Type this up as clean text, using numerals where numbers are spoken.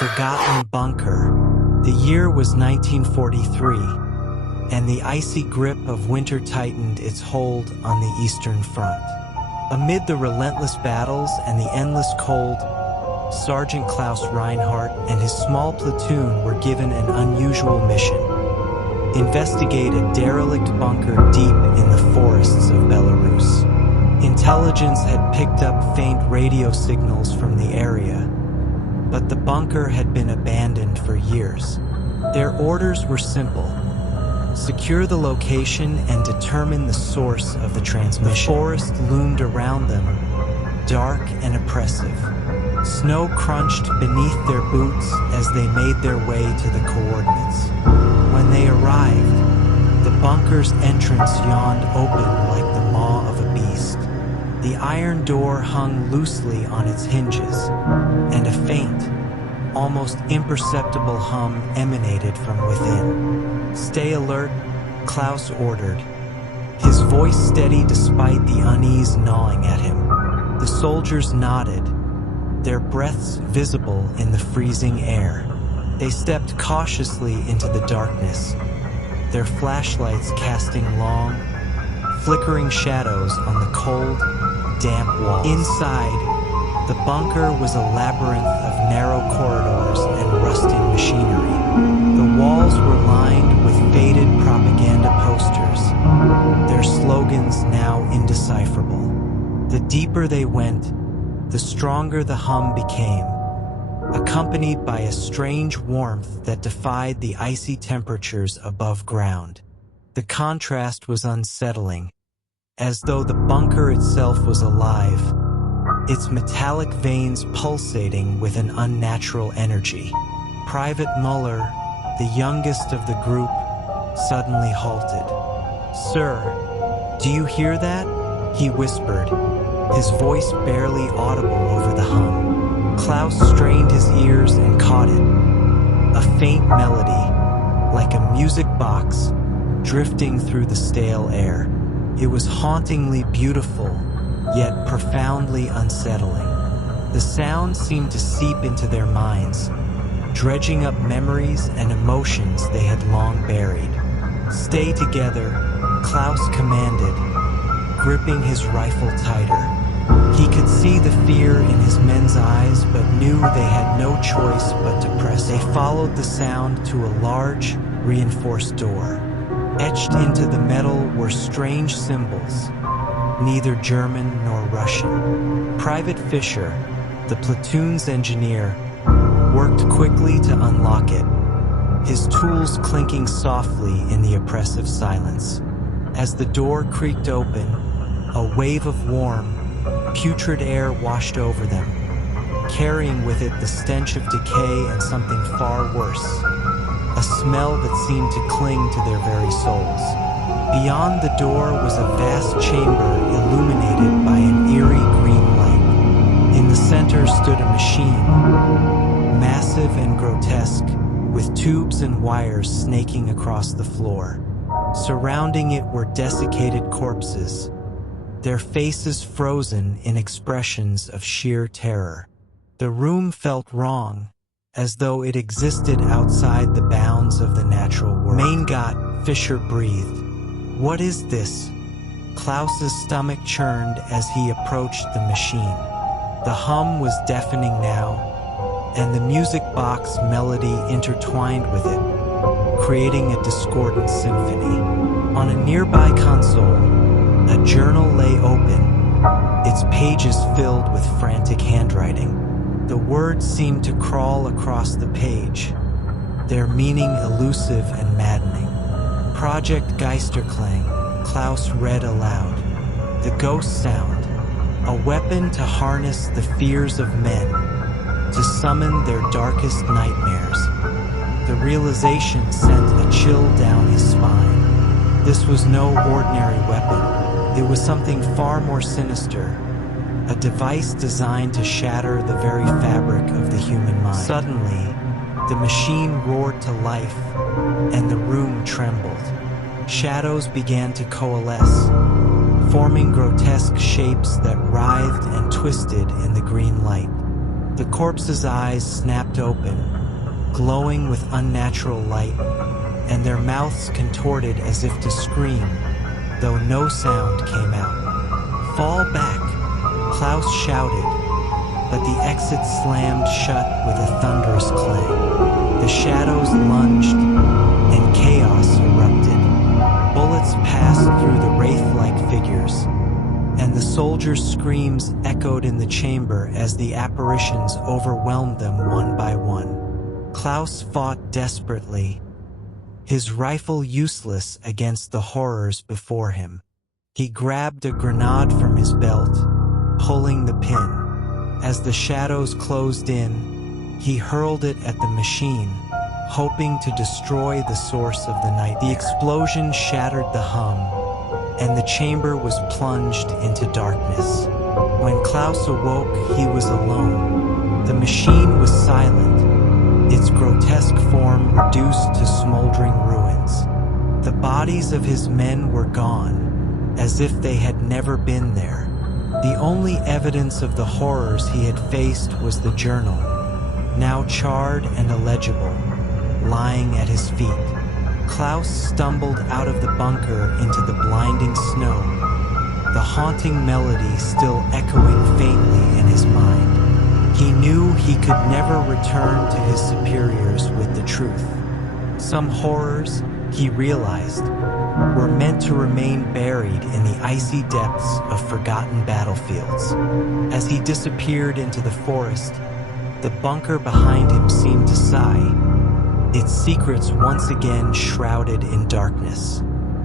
forgotten bunker. The year was 1943, and the icy grip of winter tightened its hold on the Eastern Front. Amid the relentless battles and the endless cold, Sergeant Klaus Reinhardt and his small platoon were given an unusual mission: investigate a derelict bunker deep in the forests of Belarus. Intelligence had picked up faint radio signals from the area, but the bunker had been abandoned for years. Their orders were simple: secure the location and determine the source of the transmission. The forest loomed around them, dark and oppressive. Snow crunched beneath their boots as they made their way to the coordinates. When they arrived, the bunker's entrance yawned open like the maw of a beast. The iron door hung loosely on its hinges, and a faint, almost imperceptible hum emanated from within. "Stay alert," Klaus ordered, his voice steady despite the unease gnawing at him. The soldiers nodded, their breaths visible in the freezing air. They stepped cautiously into the darkness, their flashlights casting long, flickering shadows on the cold, damp walls. Inside, the bunker was a labyrinth of narrow corridors and rusting machinery. The walls were lined with faded propaganda posters, their slogans now indecipherable. The deeper they went, the stronger the hum became, accompanied by a strange warmth that defied the icy temperatures above ground. The contrast was unsettling, as though the bunker itself was alive, its metallic veins pulsating with an unnatural energy. Private Muller, the youngest of the group, suddenly halted. "Sir, do you hear that?" he whispered, his voice barely audible over the hum. Klaus strained his ears and caught it. A faint melody, like a music box, drifting through the stale air. It was hauntingly beautiful, yet profoundly unsettling. The sound seemed to seep into their minds, dredging up memories and emotions they had long buried. "Stay together," Klaus commanded, gripping his rifle tighter. He could see the fear in his men's eyes, but knew they had no choice but to press. They followed the sound to a large, reinforced door. Etched into the metal were strange symbols, neither German nor Russian. Private Fischer, the platoon's engineer, worked quickly to unlock it, his tools clinking softly in the oppressive silence. As the door creaked open, a wave of warm, putrid air washed over them, carrying with it the stench of decay and something far worse, a smell that seemed to cling to their very souls. Beyond the door was a vast chamber illuminated by an eerie green light. In the center stood a machine, massive and grotesque, with tubes and wires snaking across the floor. Surrounding it were desiccated corpses, their faces frozen in expressions of sheer terror. The room felt wrong, as though it existed outside the bounds of the natural world. "Mein Gott," Fischer breathed. "What is this?" Klaus's stomach churned as he approached the machine. The hum was deafening now, and the music box melody intertwined with it, creating a discordant symphony. On a nearby console, a journal lay open, its pages filled with frantic handwriting. The words seemed to crawl across the page, their meaning elusive and maddening. "Project Geisterklang," Klaus read aloud. "The ghost sound, a weapon to harness the fears of men, to summon their darkest nightmares." The realization sent a chill down his spine. This was no ordinary weapon. It was something far more sinister, a device designed to shatter the very fabric of the human mind. Suddenly, the machine roared to life, and the room trembled. Shadows began to coalesce, forming grotesque shapes that writhed and twisted in the green light. The corpse's eyes snapped open, glowing with unnatural light, and their mouths contorted as if to scream, though no sound came out. "Fall back," Klaus shouted, but the exit slammed shut with a thunderous clang. The shadows lunged, and chaos erupted. Bullets passed through the wraith-like figures, and the soldiers' screams echoed in the chamber as the apparitions overwhelmed them one by one. Klaus fought desperately, his rifle useless against the horrors before him. He grabbed a grenade from his belt, pulling the pin. As the shadows closed in, he hurled it at the machine, hoping to destroy the source of the night. The explosion shattered the hum, and the chamber was plunged into darkness. When Klaus awoke, he was alone. The machine was silent, its grotesque form reduced to smoldering ruins. The bodies of his men were gone, as if they had never been there. The only evidence of the horrors he had faced was the journal, now charred and illegible, lying at his feet. Klaus stumbled out of the bunker into the blinding snow, the haunting melody still echoing faintly in his mind. He knew he could never return to his superiors with the truth. Some horrors, he realized, were meant to remain buried in the icy depths of forgotten battlefields. As he disappeared into the forest, the bunker behind him seemed to sigh, its secrets once again shrouded in darkness.